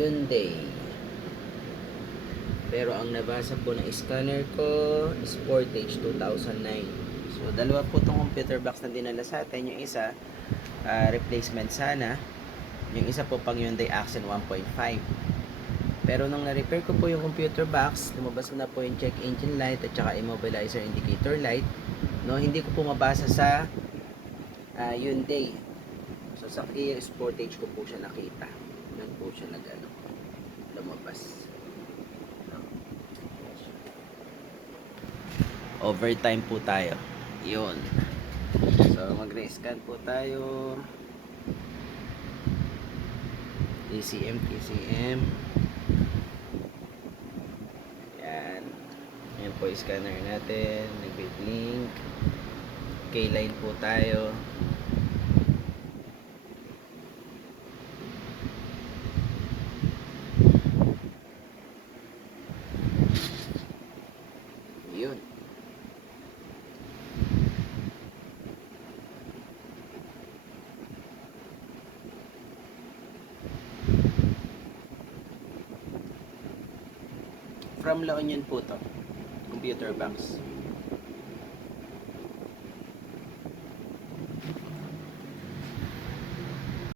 Hyundai. Pero ang nabasa po ng scanner ko, Sportage 2009. So, dalawa po itong computer box na dinala sa atin. Yung isa, replacement sana. Yung isa po pang Hyundai Accent 1.5. Pero nung na-repair ko po yung computer box, lumabas na po yung check engine light at saka immobilizer indicator light. No, hindi ko po mabasa sa Hyundai. So, sa Kia Sportage ko po siya nakita. Doon po siya lumabas. Overtime po tayo. Yun. So, mag-rescan po tayo. ECM, KCM. Yan. Yan po yung scanner natin. Nag-blink. K-line po tayo. Yun. From La Union po to. Computer box.